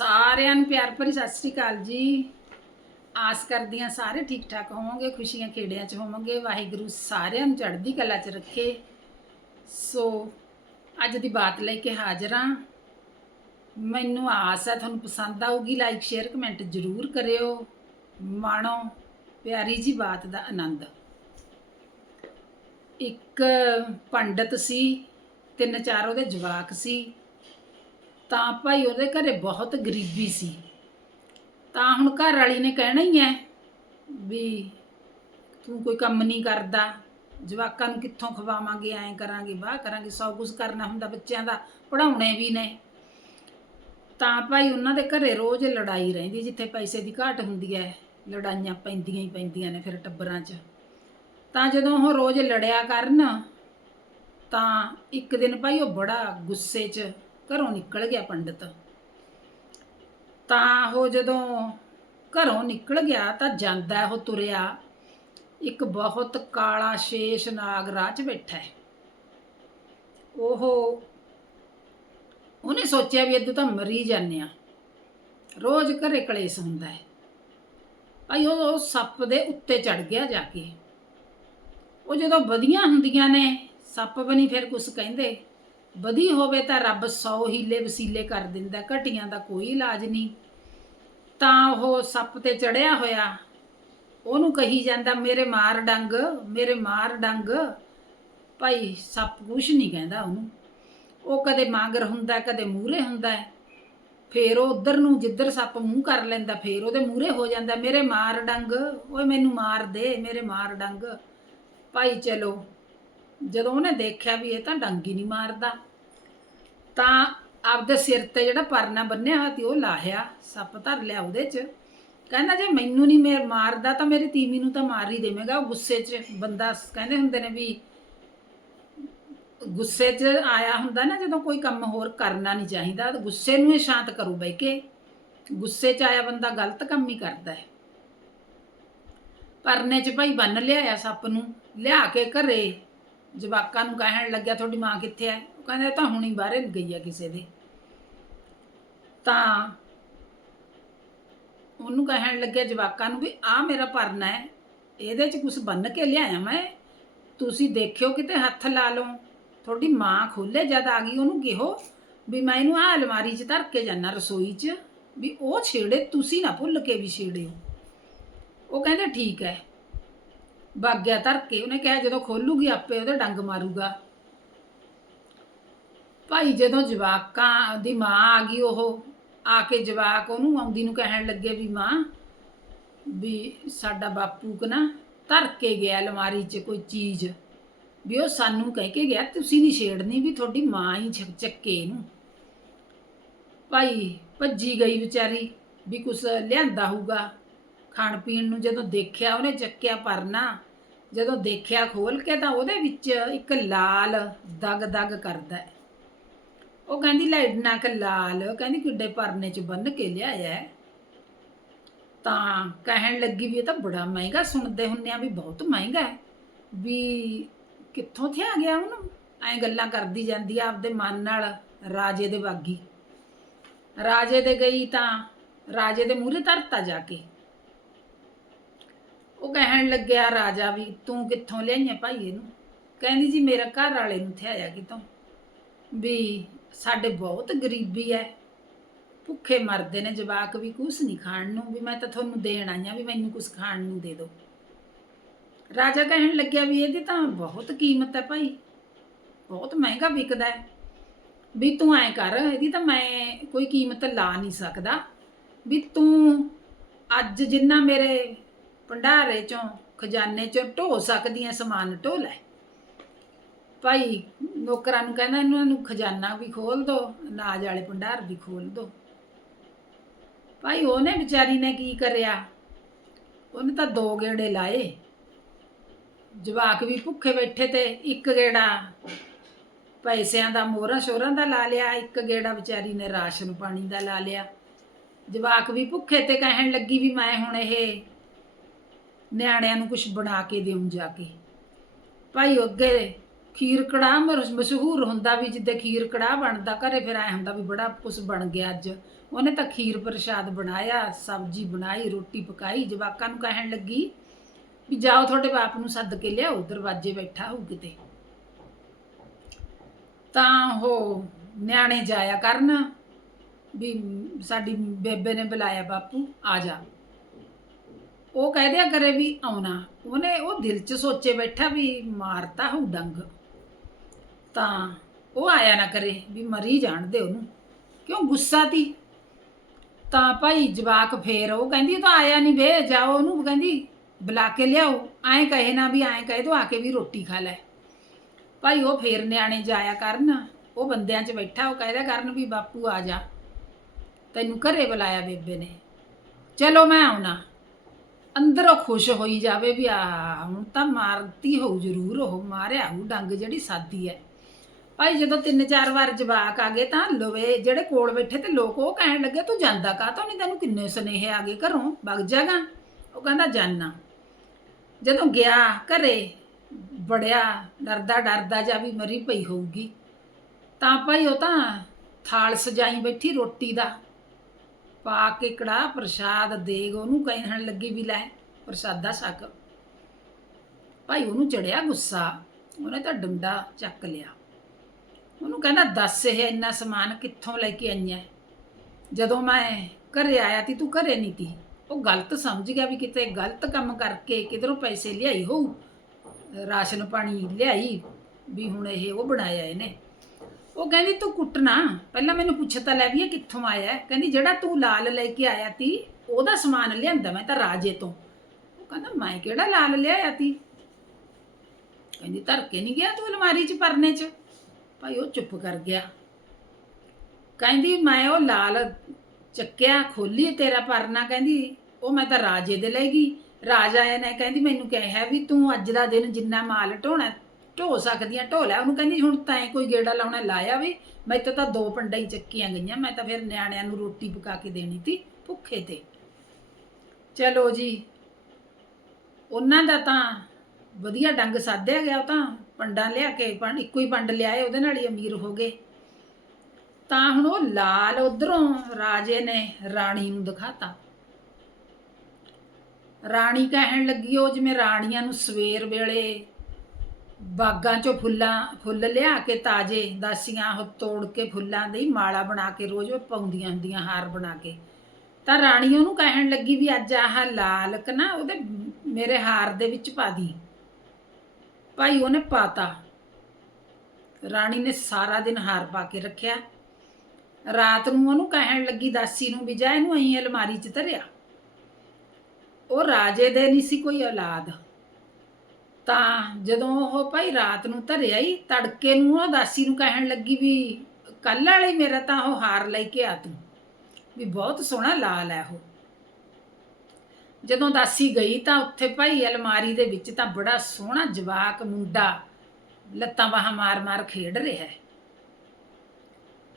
ਸਾਰਿਆਂ ਨੂੰ ਪਿਆਰ ਭਰੀ ਸਤਿ ਸ੍ਰੀ ਅਕਾਲ ਜੀ। ਆਸ ਕਰਦੀ ਹਾਂ ਸਾਰੇ ਠੀਕ ਠਾਕ ਹੋਵੋਗੇ, ਖੁਸ਼ੀਆਂ ਖੇੜਿਆਂ 'ਚ ਹੋਵੋਗੇ, ਵਾਹਿਗੁਰੂ ਸਾਰਿਆਂ ਨੂੰ ਚੜ੍ਹਦੀ ਕਲਾ 'ਚ ਰੱਖੇ। ਸੋ, ਅੱਜ ਦੀ ਬਾਤ ਲੈ ਕੇ ਹਾਜ਼ਰ ਹਾਂ। ਮੈਨੂੰ ਆਸ ਹੈ, ਤੁਹਾਨੂੰ ਪਸੰਦ ਆਊਗੀ ਲਾਈਕ ਸ਼ੇਅਰ ਕਮੈਂਟ ਜ਼ਰੂਰ ਕਰਿਓ। ਮਾਣੋ, ਪਿਆਰੀ ਜੀ, ਬਾਤ ਦਾ ਆਨੰਦ। ਇੱਕ ਪੰਡਤ ਸੀ, ਤਿੰਨ ਚਾਰ ਉਹਦੇ ਜਵਾਕ ਸੀ। ਤਾਂ ਭਾਈ ਉਹਦੇ ਘਰੇ ਬਹੁਤ ਗਰੀਬੀ ਸੀ। ਤਾਂ ਹੁਣ ਘਰ ਵਾਲੀ ਨੇ ਕਹਿਣਾ ਹੀ ਹੈ ਵੀ ਤੂੰ ਕੋਈ ਕੰਮ ਨਹੀਂ ਕਰਦਾ, ਜਵਾਕਾਂ ਨੂੰ ਕਿੱਥੋਂ ਖਵਾਵਾਂਗੇ, ਐਂ ਕਰਾਂਗੇ, ਵਾਹ ਕਰਾਂਗੇ ਸਭ ਕੁਝ ਕਰਨਾ ਹੁੰਦਾ ਬੱਚਿਆਂ ਦਾ ਪੜਾਉਣੇ ਵੀ ਨੇ। ਤਾਂ ਭਾਈ ਉਹਨਾਂ ਦੇ ਘਰੇ ਰੋਜ਼ ਲੜਾਈ ਰਹਿੰਦੀ ਜਿੱਥੇ ਪੈਸੇ ਦੀ ਘਾਟ ਹੁੰਦੀ ਹੈ, ਲੜਾਈਆਂ ਪੈਂਦੀਆਂ ਹੀ ਪੈਂਦੀਆਂ ਨੇ ਫਿਰ ਟੱਬਰਾਂ 'ਚ। ਤਾਂ ਜਦੋਂ ਉਹ ਰੋਜ਼ ਲੜਿਆ ਕਰਨ, ਤਾਂ ਇੱਕ ਦਿਨ ਭਾਈ ਉਹ ਬੜਾ ਗੁੱਸੇ 'ਚ ਘਰੋਂ ਨਿਕਲ ਗਿਆ ਪੰਡਤ। ਤਾਂ ਉਹ ਜਦੋਂ ਘਰੋਂ ਨਿਕਲ ਗਿਆ ਤਾਂ ਜਾਂਦਾ ਉਹ ਤੁਰਿਆ। ਇੱਕ ਬਹੁਤ ਕਾਲਾ ਸ਼ੇਸ਼ ਨਾਗ ਰਾਹ 'ਚ ਬੈਠਾ ਹੈ। ਉਹ ਉਹਨੇ ਸੋਚਿਆ ਵੀ ਇਦੋਂ ਤਾਂ ਮਰੀ ਜਾਂਦੇ ਆ ਰੋਜ਼ ਘਰੇ ਕਲੇਸ਼ ਹੁੰਦਾ ਹੈ। ਭਾਈ ਉਹ ਸੱਪ ਦੇ ਉੱਤੇ ਚੜ ਗਿਆ ਜਾ ਕੇ। ਉਹ ਜਦੋਂ ਵਧੀਆਂ ਹੁੰਦੀਆਂ ਨੇ, ਸੱਪ ਬਣੀ ਫਿਰ ਕੁਛ ਕਹਿੰਦੇ। ਵਧੀ ਹੋਵੇ ਤਾਂ ਰੱਬ 100 ਹੀਲੇ ਵਸੀਲੇ ਕਰ ਦਿੰਦਾ, ਘਟੀਆਂ ਦਾ ਕੋਈ ਇਲਾਜ ਨਹੀਂ। ਤਾਂ ਉਹ ਸੱਪ ਤੇ ਚੜਿਆ ਹੋਇਆ, ਉਹਨੂੰ ਕਹੀ ਜਾਂਦਾ, ਮੇਰੇ ਮਾਰ ਡੰਗ, ਮੇਰੇ ਮਾਰ ਡੰਗ। ਭਾਈ ਸੱਪ ਕੁਛ ਨਹੀਂ ਕਹਿੰਦਾ ਉਹਨੂੰ। ਉਹ ਕਦੇ ਮਾਂਗਰ ਹੁੰਦਾ, ਕਦੇ ਮੂਹਰੇ ਹੁੰਦਾ ਫੇਰ ਉਹ ਉਧਰ ਨੂੰ ਜਿੱਧਰ ਸੱਪ ਮੂੰਹ ਕਰ ਲੈਂਦਾ, ਫੇਰ ਉਹਦੇ ਮੂਹਰੇ ਹੋ ਜਾਂਦਾ, ਮੇਰੇ ਮਾਰ ਡੰਗ, ਓਏ ਮੈਨੂੰ ਮਾਰ ਦੇ, ਮੇਰੇ ਮਾਰ ਡੰਗ। ਭਾਈ ਚਲੋ ਜਦੋਂ ਉਹਨੇ ਦੇਖਿਆ ਵੀ ਇਹ ਤਾਂ ਡੰਗ ਹੀ ਨਹੀਂ ਮਾਰਦਾ, ਤਾਂ ਆਪਦੇ ਸਿਰ ਤੇ ਜਿਹੜਾ ਪਰਨਾ ਬੰਨਿਆ ਹੋਇਆ ਸੀ, ਉਹ ਲਾਹਿਆ, ਸੱਪ ਧਰ ਲਿਆ ਉਹਦੇ 'ਚ। ਕਹਿੰਦਾ, ਜੇ ਮੈਨੂੰ ਨਹੀਂ ਮੇਰ ਮਾਰਦਾ ਤਾਂ ਮੇਰੀ ਤੀਵੀ ਨੂੰ ਤਾਂ ਮਾਰ ਹੀ ਦੇਵੇਗਾ। ਉਹ ਗੁੱਸੇ 'ਚ ਬੰਦਾ ਕਹਿੰਦੇ ਹੁੰਦੇ ਨੇ ਵੀ ਗੁੱਸੇ 'ਚ ਆਇਆ ਹੁੰਦਾ ਨਾ, ਜਦੋਂ ਕੋਈ ਕੰਮ ਹੋਰ ਕਰਨਾ ਨਹੀਂ ਚਾਹੀਦਾ ਗੁੱਸੇ ਨੂੰ ਹੀ ਸ਼ਾਂਤ ਕਰੂ ਬਈ ਕੇ। ਗੁੱਸੇ 'ਚ ਆਇਆ ਬੰਦਾ ਗਲਤ ਕੰਮ ਹੀ ਕਰਦਾ ਹੈ। ਪਰਨੇ 'ਚ ਭਾਈ ਬੰਨ ਲਿਆਇਆ ਸੱਪ ਨੂੰ, ਲਿਆ ਕੇ ਘਰੇ ਜਵਾਕਾਂ ਨੂੰ ਕਹਿਣ ਲੱਗਿਆ, ਤੁਹਾਡੀ ਮਾਂ ਕਿੱਥੇ ਹੈ? ਉਹ ਕਹਿੰਦਾ, ਇਹ ਤਾਂ ਹੁਣੀ ਬਾਹਰੇ ਗਈ ਆ ਕਿਸੇ ਦੇ। ਤਾਂ ਉਹਨੂੰ ਕਹਿਣ ਲੱਗਿਆ ਜਵਾਕਾਂ ਨੂੰ ਵੀ ਆ ਮੇਰਾ ਪਰਨਾ ਹੈ, ਇਹਦੇ 'ਚ ਕੁਝ ਬੰਨ ਕੇ ਲਿਆਇਆ ਮੈਂ। ਤੁਸੀਂ ਦੇਖਿਓ ਕਿਤੇ ਹੱਥ ਲਾ ਲਓ। ਤੁਹਾਡੀ ਮਾਂ ਖੋਲੇ ਜਦ ਆ ਗਈ, ਉਹਨੂੰ ਕਿਹੋ ਵੀ ਮੈਂ ਇਹਨੂੰ ਆ ਅਲਮਾਰੀ 'ਚ ਧਰ ਕੇ ਜਾਣਾ ਰਸੋਈ 'ਚ, ਵੀ ਉਹ ਛੇੜੇ ਤੁਸੀਂ ਨਾ ਭੁੱਲ ਕੇ ਵੀ ਛੇੜਿਓ। ਉਹ ਕਹਿੰਦੇ, ਠੀਕ ਹੈ ਬਾਗਿਆ ਧਰ ਕੇ ਉਹਨੇ ਕਿਹਾ ਜਦੋਂ ਖੋਲੂਗੀ ਆਪੇ ਉਹਦੇ ਡੰਗ ਮਾਰੂਗਾ। ਭਾਈ ਜਦੋਂ ਜਵਾਕਾਂ ਦੀ ਮਾਂ ਆ ਗਈ, ਉਹ ਆ ਕੇ ਜਵਾਕ ਉਹਨੂੰ ਆਉਂਦੀ ਨੂੰ ਕਹਿਣ ਲੱਗੇ ਵੀ ਮਾਂ, ਵੀ ਸਾਡਾ ਬਾਪੂ ਕ ਨਾ ਧਰ ਕੇ ਗਿਆ ਅਲਮਾਰੀ 'ਚ ਕੋਈ ਚੀਜ਼, ਵੀ ਉਹ ਸਾਨੂੰ ਕਹਿ ਕੇ ਗਿਆ, ਤੁਸੀਂ ਨਹੀਂ ਛੇੜਨੀ ਵੀ ਤੁਹਾਡੀ ਮਾਂ ਹੀ ਛ- ਚੱਕੇ ਇਹਨੂੰ। ਭਾਈ ਭੱਜੀ ਗਈ ਵਿਚਾਰੀ, ਵੀ ਕੁਛ ਲਿਆਂਦਾ ਹੋਊਗਾ। ਖਾਣ ਪੀਣ ਨੂੰ ਜਦੋਂ ਦੇਖਿਆ, ਉਹਨੇ ਚੱਕਿਆ ਪਰਨਾ, ਜਦੋਂ ਦੇਖਿਆ ਖੋਲ ਕੇ ਤਾਂ ਉਹਦੇ ਵਿੱਚ ਇੱਕ ਲਾਲ ਦਗ ਦਗ ਕਰਦਾ ਹੈ। ਉਹ ਕਹਿੰਦੀ, ਲੈ ਇੰਨਾ ਕੁ ਲਾਲ ਕਹਿੰਦੀ ਕਿੱਡੇ ਪਰਨੇ ਚ ਬੰਨ ਕੇ ਲਿਆਇਆ ਹੈ। ਤਾਂ ਕਹਿਣ ਲੱਗੀ ਵੀ ਇਹ ਤਾਂ ਬੜਾ ਮਹਿੰਗਾ, ਸੁਣਦੇ ਹੁੰਨੇ ਆ ਵੀ ਬਹੁਤ ਮਹਿੰਗਾ ਹੈ ਵੀ ਕਿੱਥੋਂ ਥਿਆ ਗਿਆ ਉਹਨੂੰ ਐਂ ਗੱਲਾਂ ਕਰਦੀ ਜਾਂਦੀ ਆ ਆਪਦੇ ਮਨ ਨਾਲ ਰਾਜੇ ਦੇ ਬਾਗੀ ਰਾਜੇ ਦੇ ਗਈ ਤਾਂ ਰਾਜੇ ਦੇ ਮੂਹਰੇ ਧਰਤਾ ਜਾ ਕੇ ਉਹ ਕਹਿਣ ਲੱਗਿਆ, ਰਾਜਾ ਵੀ ਤੂੰ ਕਿੱਥੋਂ ਲਿਆਈਆਂ ਭਾਈ ਇਹਨੂੰ? ਕਹਿੰਦੀ, ਜੀ ਮੇਰਾ ਘਰ ਵਾਲੇ ਨੂੰ ਥਿਆਇਆ ਕਿਤੋਂ? ਵੀ ਸਾਡੇ ਬਹੁਤ ਗਰੀਬੀ ਹੈ ਭੁੱਖੇ ਮਰਦੇ ਨੇ, ਜਵਾਕ ਵੀ ਕੁਛ ਨਹੀਂ ਖਾਣ ਨੂੰ। ਵੀ ਮੈਂ ਤਾਂ ਤੁਹਾਨੂੰ ਦੇਣ ਆਈਆਂ ਵੀ ਮੈਨੂੰ ਕੁਛ ਖਾਣ ਨੂੰ ਦੇ ਦਿਓ ਰਾਜਾ ਕਹਿਣ ਲੱਗਿਆ, ਵੀ ਇਹਦੀ ਤਾਂ ਬਹੁਤ ਕੀਮਤ ਹੈ ਭਾਈ। ਬਹੁਤ ਮਹਿੰਗਾ ਵਿਕਦਾ ਹੈ ਵੀ ਤੂੰ ਐ ਕਰ, ਇਹਦੀ ਤਾਂ ਮੈਂ ਕੋਈ ਕੀਮਤ ਲਾ ਨਹੀਂ ਸਕਦਾ। ਵੀ ਤੂੰ ਅੱਜ ਜਿੰਨਾ ਮੇਰੇ ਭੰਡਾਰੇ ਚੋਂ ਖਜ਼ਾਨੇ ਚੋਂ ਢੋ ਸਕਦੀਆਂ ਸਮਾਨ ਢੋ ਲੈ। ਭਾਈ ਨੌਕਰਾਂ ਨੂੰ ਕਹਿੰਦਾ ਇਹਨਾਂ ਨੂੰ ਖਜ਼ਾਨਾ ਵੀ ਖੋਲ ਦੋ, ਅਨਾਜ ਵਾਲੇ ਭੰਡਾਰ ਵੀ ਖੋਲ ਦੋ। ਭਾਈ ਉਹਨੇ ਵਿਚਾਰੀ ਨੇ ਕੀ ਕਰਿਆ? ਉਹਨੇ ਤਾਂ ਦੋ ਗੇੜੇ ਲਾਏ। ਜਵਾਕ ਵੀ ਭੁੱਖੇ ਬੈਠੇ ਤੇ ਇੱਕ ਗੇੜਾ ਪੈਸਿਆਂ ਦਾ, ਮੋਹਰਾਂ ਸ਼ੋਰਾਂ ਦਾ ਲਾ ਲਿਆ, ਇੱਕ ਗੇੜਾ ਵਿਚਾਰੀ ਨੇ ਰਾਸ਼ਨ ਪਾਣੀ ਦਾ ਲਾ ਲਿਆ। ਜਵਾਕ ਵੀ ਭੁੱਖੇ ਤੇ ਕਹਿਣ ਲੱਗੀ ਵੀ ਮੈਂ ਹੁਣ ਇਹ ਨਿਆਣਿਆਂ ਨੂੰ ਕੁਝ ਬਣਾ ਕੇ ਦੇਉਂ ਜਾ ਕੇ। ਭਾਈ ਅੱਗੇ ਖੀਰ ਕੜਾਹ ਮਰ- ਮਸ਼ਹੂਰ ਹੁੰਦਾ ਵੀ ਜਿੱਦੇ ਖੀਰ ਕੜਾਹ ਬਣਦਾ, ਘਰੇ ਫਿਰ ਐ ਹੁੰਦਾ ਵੀ ਬੜਾ ਕੁਛ ਬਣ ਗਿਆ ਅੱਜ। ਉਹਨੇ ਤਾਂ ਖੀਰ ਪ੍ਰਸ਼ਾਦ ਬਣਾਇਆ, ਸਬਜ਼ੀ ਬਣਾਈ, ਰੋਟੀ ਪਕਾਈ, ਜਵਾਕਾਂ ਨੂੰ ਕਹਿਣ ਲੱਗੀ ਵੀ ਜਾਓ ਤੁਹਾਡੇ ਬਾਪ ਨੂੰ ਸੱਦ ਕੇ ਲਿਆਓ, ਦਰਵਾਜ਼ੇ ਬੈਠਾ ਹੋਊ ਕਿਤੇ। ਤਾਂ ਉਹ ਨਿਆਣੇ ਜਾਇਆ ਕਰਨ ਵੀ ਸਾਡੀ ਬੇਬੇ ਨੇ ਬੁਲਾਇਆ, ਬਾਪੂ ਆ ਜਾ। ਉਹ ਕਹਿ ਦਿਆ ਕਰੇ ਵੀ ਆਉਣਾ। ਉਹਨੇ ਉਹ ਦਿਲ 'ਚ ਸੋਚੇ ਬੈਠਾ ਵੀ ਮਾਰਤਾ ਹੋਊ ਡੰਗ। ਤਾਂ ਉਹ ਆਇਆ ਨਾ ਕਰੇ ਵੀ ਮਰੀ ਜਾਣ ਦੇ ਉਹਨੂੰ। ਕਿਉਂ ਗੁੱਸਾ ਤੀ? ਤਾਂ ਭਾਈ ਜਵਾਕ ਫੇਰ ਉਹ ਕਹਿੰਦੀ, ਉਹ ਤਾਂ ਆਇਆ ਨਹੀਂ ਵੇ, ਜਾਓ ਉਹਨੂੰ। ਕਹਿੰਦੀ, ਬੁਲਾ ਕੇ ਲਿਆਓ। ਐਂ ਕਹੇ ਨਾ ਵੀ ਐਂ ਕਹੇ ਤੋ ਆ ਕੇ ਵੀ ਰੋਟੀ ਖਾ ਲੈ। ਭਾਈ ਉਹ ਫੇਰ ਨਿਆਣੇ ਜਾਇਆ ਕਰਨ। ਉਹ ਬੰਦਿਆਂ 'ਚ ਬੈਠਾ, ਉਹ ਕਹਿੰਦਾ ਕਰਨ ਵੀ, ਬਾਪੂ ਆ ਜਾ। ਤੈਨੂੰ ਘਰੇ ਬੁਲਾਇਆ ਬੇਬੇ ਨੇ। ਚਲੋ ਮੈਂ ਆਉਣਾ। ਅੰਦਰੋਂ ਖੁਸ਼ ਹੋਈ ਜਾਵੇ ਵੀ ਆ, ਹੁਣ ਤਾਂ ਮਾਰਤੀ ਹੋਊ ਜ਼ਰੂਰ ਉਹ, ਮਾਰਿਆ ਹੋਊ ਡੰਗ ਜਿਹੜੀ ਸਾਦੀ ਹੈ ਭਾਈ ਜਦੋਂ ਤਿੰਨ ਚਾਰ ਵਾਰ ਜਵਾਕ ਆ ਗਏ ਤਾਂ ਲੋਵੇ, ਜਿਹੜੇ ਕੋਲ ਬੈਠੇ ਤੇ ਲੋਕ ਉਹ ਕਹਿਣ ਲੱਗੇ, ਤੂੰ ਜਾਂਦਾ ਕਾਹਤੋਂ ਨਹੀਂ ਤੈਨੂੰ ਕਿੰਨੇ ਸੁਨੇਹੇ ਆ ਗਏ ਘਰੋਂ? ਵਗ ਜਾਗਾ ਉਹ ਕਹਿੰਦਾ, ਜਾਨਾ। ਜਦੋਂ ਗਿਆ ਘਰੇ ਬੜਿਆ ਡਰਦਾ ਡਰਦਾ ਜਾ ਵੀ ਮਰੀ ਪਈ ਹੋਊਗੀ। ਤਾਂ ਭਾਈ ਉਹ ਤਾਂ ਥਾਲ ਸਜਾਈ ਬੈਠੀ ਰੋਟੀ ਦਾ। ਪਾ ਕੇ ਕੜਾ ਪ੍ਰਸ਼ਾਦ ਦੇਗ ਉਹਨੂੰ ਕਹਿਣ ਲੱਗੀ ਵੀ ਲੈ ਪ੍ਰਸ਼ਾਦਾ ਛਕ। ਭਾਈ ਉਹਨੂੰ ਚੜਿਆ ਗੁੱਸਾ, ਉਹਨੇ ਤਾਂ ਡੰਡਾ ਚੱਕ ਲਿਆ। ਉਹਨੂੰ ਕਹਿੰਦਾ, ਦੱਸ ਇਹ ਇੰਨਾ ਸਮਾਨ ਕਿੱਥੋਂ ਲੈ ਕੇ ਆਈਆਂ? ਜਦੋਂ ਮੈਂ ਘਰੇ ਆਇਆ ਤੀ, ਤੂੰ ਘਰੇ ਨਹੀਂ ਤੀ। ਉਹ ਗਲਤ ਸਮਝ ਗਿਆ ਵੀ ਕਿਤੇ ਗਲਤ ਕੰਮ ਕਰਕੇ ਕਿਧਰੋਂ ਪੈਸੇ ਲਿਆਈ ਹੋਊ। ਰਾਸ਼ਨ ਪਾਣੀ ਲਿਆਈ ਵੀ ਹੁਣ ਇਹ ਉਹ ਬਣਾਇਆ ਇਹਨੇ। ਉਹ ਕਹਿੰਦੀ, ਤੂੰ ਕੁੱਟਣਾ। ਪਹਿਲਾਂ ਮੈਨੂੰ ਪੁੱਛ ਤਾਂ ਲੈ ਵੀ ਇਹ ਕਿੱਥੋਂ ਆਇਆ? ਹੈ? ਕਹਿੰਦੀ, ਜਿਹੜਾ ਤੂੰ ਲਾਲ ਲੈ ਕੇ ਆਇਆ ਤੀ, ਉਹਦਾ ਸਮਾਨ ਲਿਆਂਦਾ ਮੈਂ ਤਾਂ ਰਾਜੇ ਤੋਂ। ਉਹ ਕਹਿੰਦਾ, ਮੈਂ ਕਿਹੜਾ ਲਾਲ ਲਿਆਇਆ ਤੀ? ਕਹਿੰਦੀ ਧਰ ਕੇ ਨਹੀਂ ਗਿਆ ਤੂੰ ਅਲਮਾਰੀ 'ਚ ਪਰਨੇ 'ਚ? ਭਾਈ ਉਹ ਚੁੱਪ ਕਰ ਗਿਆ। ਕਹਿੰਦੀ, ਮੈਂ ਉਹ ਲਾਲ ਚੱਕਿਆ, ਖੋਲੀ ਤੇਰਾ ਪਰਨਾ। ਕਹਿੰਦੀ, ਉਹ ਮੈਂ ਤਾਂ ਰਾਜੇ ਦੇ ਲੈ ਗਈ। ਰਾਜਾ ਨੇ, ਕਹਿੰਦੀ, ਮੈਨੂੰ ਕਿਹਾ ਵੀ ਤੂੰ ਅੱਜ ਦਾ ਦਿਨ ਜਿੰਨਾ ਮਾਲ ਢੋਣਾ ਢੋ ਸਕਦੀਆਂ, ਢੋ ਲੈ। ਉਹਨੂੰ ਕਹਿੰਦੀ, ਹੁਣ ਤਾਂ ਕੋਈ ਗੇੜਾ ਲਾਉਣਾ ਲਾਇਆ ਵੀ ਮੈਂ ਤਾਂ ਤਾਂ ਦੋ ਪੰਡਾਂ ਹੀ ਚੱਕੀਆਂ ਗਈਆਂ। ਮੈਂ ਤਾਂ ਫਿਰ ਨਿਆਣਿਆਂ ਨੂੰ ਰੋਟੀ ਪਕਾ ਕੇ ਦੇਣੀ ਤੀ ਭੁੱਖੇ ਤੇ। ਚਲੋ ਜੀ। ਉਹਨਾਂ ਦਾ ਤਾਂ ਵਧੀਆ ਡੰਗ ਸਾਧਿਆ ਗਿਆ। ਉਹ ਤਾਂ ਪੰਡਾਂ ਲਿਆ ਕੇ, ਪੰਡ ਇੱਕੋ ਹੀ ਪੰਡ ਲਿਆਏ। ਉਹਦੇ ਨਾਲ ਹੀ ਅਮੀਰ ਹੋ ਗਏ। ਤਾਂ ਹੁਣ ਉਹ ਲਾਲ ਉਧਰੋਂ ਰਾਜੇ ਨੇ ਰਾਣੀ ਨੂੰ ਦਿਖਾਤਾ। ਰਾਣੀ ਕਹਿਣ ਲੱਗੀ, ਉਹ ਜਿਵੇਂ ਰਾਣੀਆਂ ਨੂੰ ਸਵੇਰ ਵੇਲੇ ਬਾਗਾਂ ਚੋਂ ਫੁੱਲਾਂ, ਫੁੱਲ ਲਿਆ ਕੇ ਤਾਜ਼ੇ ਦਾਸੀਆਂ ਉਹ ਤੋੜ ਕੇ ਫੁੱਲਾਂ ਦੀ ਮਾਲਾ ਬਣਾ ਕੇ ਰੋਜ਼ ਉਹ ਪਾਉਂਦੀਆਂ ਹੁੰਦੀਆਂ ਹਾਰ ਬਣਾ ਕੇ। ਤਾਂ ਰਾਣੀ ਉਹਨੂੰ ਕਹਿਣ ਲੱਗੀ ਵੀ ਅੱਜ ਆਹ ਲਾਲਕ ਨਾ ਉਹਦੇ ਮੇਰੇ ਹਾਰ ਦੇ ਵਿੱਚ ਪਾ ਦੀ। ਭਾਈ ਉਹਨੇ ਪਾਤਾ। ਰਾਣੀ ਨੇ ਸਾਰਾ ਦਿਨ ਹਾਰ ਪਾ ਕੇ ਰੱਖਿਆ। ਰਾਤ ਨੂੰ ਉਹਨੂੰ ਕਹਿਣ ਲੱਗੀ ਦਾਸੀ ਨੂੰ ਵੀ ਜਾ ਇਹਨੂੰ ਅਹੀਂ ਅਲਮਾਰੀ 'ਚ ਧਰਿਆ। ਉਹ ਰਾਜੇ ਦੇ ਨਹੀਂ ਸੀ ਕੋਈ ਔਲਾਦ। ਤਾਂ ਜਦੋਂ ਉਹ ਭਾਈ ਰਾਤ ਨੂੰ ਧਰਿਆ ਹੀ ਤੜਕੇ ਨੂੰ ਉਹ ਦਾਸੀ ਨੂੰ ਕਹਿਣ ਲੱਗੀ ਵੀ ਕੱਲ ਵਾਲੇ ਮੇਰਾ ਤਾਂ ਉਹ ਹਾਰ ਲੈ ਕੇ ਆ ਤੂੰ। ਵੀ ਬਹੁਤ ਸੋਹਣਾ ਲਾਲ ਹੈ ਉਹ। ਜਦੋਂ ਦਾਸੀ ਗਈ ਤਾਂ ਉੱਥੇ ਭਾਈ ਅਲਮਾਰੀ ਦੇ ਵਿੱਚ ਤਾਂ ਬੜਾ ਸੋਹਣਾ ਜਵਾਕ ਮੁੰਡਾ ਲੱਤਾਂ ਬਾਹਾਂ ਮਾਰ-ਮਾਰ ਖੇਡ ਰਿਹਾ ਹੈ।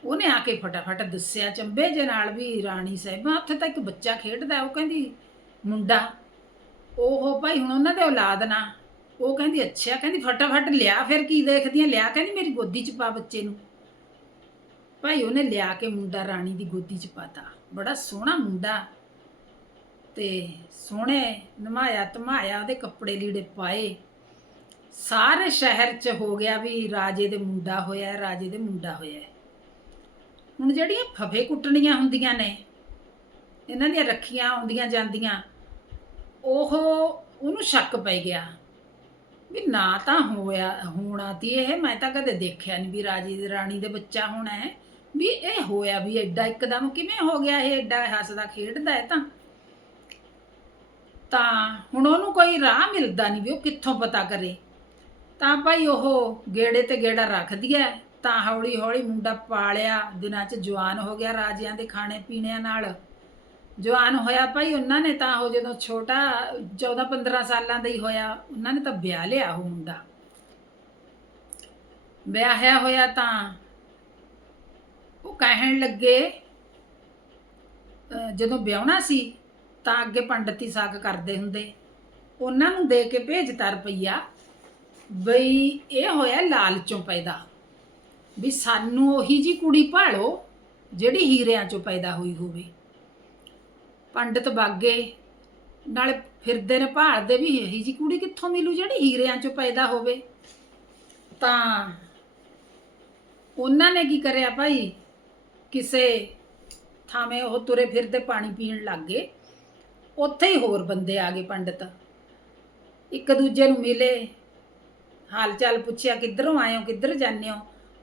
ਉਹਨੇ ਆ ਕੇ ਫਟਾਫਟ ਦੱਸਿਆ, ਚੰਬੇ ਜੇ ਨਾਲ ਵੀ ਰਾਣੀ ਸਾਹਿਬਾਂ, ਉੱਥੇ ਤਾਂ ਇੱਕ ਬੱਚਾ ਖੇਡਦਾ ਉਹ ਕਹਿੰਦੀ, ਮੁੰਡਾ, ਉਹ ਭਾਈ ਹੁਣ ਉਹਨਾਂ ਦੇ ਔਲਾਦ ਨਾ। ਉਹ ਕਹਿੰਦੀ, ਅੱਛਾ, ਕਹਿੰਦੀ ਫਟਾਫਟ ਲਿਆ ਫਿਰ ਕੀ ਦੇਖਦੀ ਆ, ਲਿਆ ਕਹਿੰਦੀ ਮੇਰੀ ਗੋਦੀ 'ਚ ਪਾ ਬੱਚੇ ਨੂੰ। ਭਾਈ ਉਹਨੇ ਲਿਆ ਕੇ ਮੁੰਡਾ ਰਾਣੀ ਦੀ ਗੋਦੀ 'ਚ ਪਾਤਾ। ਬੜਾ ਸੋਹਣਾ ਮੁੰਡਾ। ਤੇ ਸੋਹਣੇ ਨਮਾਇਆ ਧਮਾਇਆ ਉਹਦੇ ਕੱਪੜੇ ਲੀੜੇ ਪਾਏ। ਸਾਰੇ ਸ਼ਹਿਰ 'ਚ ਹੋ ਗਿਆ ਵੀ ਰਾਜੇ ਦੇ ਮੁੰਡਾ ਹੋਇਆ, ਰਾਜੇ ਦੇ ਮੁੰਡਾ ਹੋਇਆ। ਹੁਣ ਜਿਹੜੀਆਂ ਫਫੇ ਕੁੱਟਣੀਆਂ ਹੁੰਦੀਆਂ ਨੇ, ਇਹਨਾਂ ਦੀਆਂ ਰੱਖੀਆਂ ਆਉਂਦੀਆਂ ਜਾਂਦੀਆਂ, ਉਹ ਉਹਨੂੰ ਸ਼ੱਕ ਪੈ ਗਿਆ। ਵੀ ਨਾ ਤਾਂ ਹੋਇਆ, ਹੋਣਾ ਤੀ ਇਹ, ਮੈਂ ਤਾਂ ਕਦੇ ਦੇਖਿਆ ਨਹੀਂ ਵੀ ਰਾਜੀ ਦੀ ਰਾਣੀ ਦੇ ਬੱਚਾ ਹੋਣਾ ਹੈ। ਵੀ ਇਹ ਹੋਇਆ ਵੀ ਐਡਾ ਇੱਕਦਮ ਕਿਵੇਂ ਹੋ ਗਿਆ ਇਹ, ਐਡਾ ਹੱਸਦਾ ਖੇਡਦਾ ਹੈ ਤਾਂ। ਤਾਂ ਹੁਣ ਉਹਨੂੰ ਕੋਈ ਰਾਹ ਮਿਲਦਾ ਨਹੀਂ ਵੀ ਉਹ ਕਿੱਥੋਂ ਪਤਾ ਕਰੇ। ਤਾਂ ਭਾਈ ਉਹ ਗੇੜੇ ਤੇ ਗੇੜਾ ਰੱਖਦੀ ਹੈ, ਤਾਂ ਹੌਲੀ ਹੌਲੀ ਮੁੰਡਾ ਪਾਲਿਆ, ਦਿਨਾਂ 'ਚ ਜਵਾਨ ਹੋ ਗਿਆ ਰਾਜਿਆਂ ਦੇ ਖਾਣੇ ਪੀਣਿਆਂ ਨਾਲ। ਜਵਾਨ ਹੋਇਆ ਭਾਈ ਉਹਨਾਂ ਨੇ ਤਾਂ ਉਹ ਜਦੋਂ ਛੋਟਾ 14 15 ਸਾਲਾਂ ਦਾ ਹੀ ਹੋਇਆ, ਉਹਨਾਂ ਨੇ ਤਾਂ ਵਿਆਹ ਲਿਆ ਉਹ ਮੁੰਡਾ। ਵਿਆਹਿਆ ਹੋਇਆ ਤਾਂ ਉਹ ਕਹਿਣ ਲੱਗੇ ਜਦੋਂ ਵਿਆਹਣਾ ਸੀ ਤਾਂ ਅੱਗੇ ਪੰਡਤੀ ਸਾਗ ਕਰਦੇ ਹੁੰਦੇ। ਉਹਨਾਂ ਨੂੰ ਦੇ ਕੇ ਭੇਜਤਾ ਰੁਪਈਆ ਬਈ ਇਹ ਹੋਇਆ ਲਾਲਚੋਂ ਪੈਦਾ। ਵੀ ਸਾਨੂੰ ਉਹੀ ਜੀ ਕੁੜੀ ਭਾਲੋ ਜਿਹੜੀ ਹੀਰਿਆਂ ਚੋਂ ਪੈਦਾ ਹੋਈ ਹੋਵੇ। ਪੰਡਤ ਬਾਗੇ। ਨਾਲੇ ਫਿਰਦੇ ਨੇ ਭਾਲਦੇ ਵੀ ਇਹੀ ਜੀ ਕੁੜੀ ਕਿੱਥੋਂ ਮਿਲੂ ਜਿਹੜੀ ਹੀਰਿਆਂ ਚੋਂ ਪੈਦਾ ਹੋਵੇ? ਤਾਂ ਉਹਨਾਂ ਨੇ ਕੀ ਕਰਿਆ ਭਾਈ? ਕਿਸੇ ਥਾਵੇਂ ਉਹ ਤੁਰੇ ਫਿਰਦੇ ਪਾਣੀ ਪੀਣ ਲੱਗ। ਗਏ ਉੱਥੇ ਹੀ ਹੋਰ ਬੰਦੇ ਆ ਗਏ ਪੰਡਤ। ਇੱਕ ਦੂਜੇ ਨੂੰ ਮਿਲੇ। ਹਾਲ ਚਾਲ ਪੁੱਛਿਆ, ਕਿੱਧਰੋਂ ਆਏ ਹੋ, ਕਿੱਧਰ ਜਾਂਦੇ ਹੋ?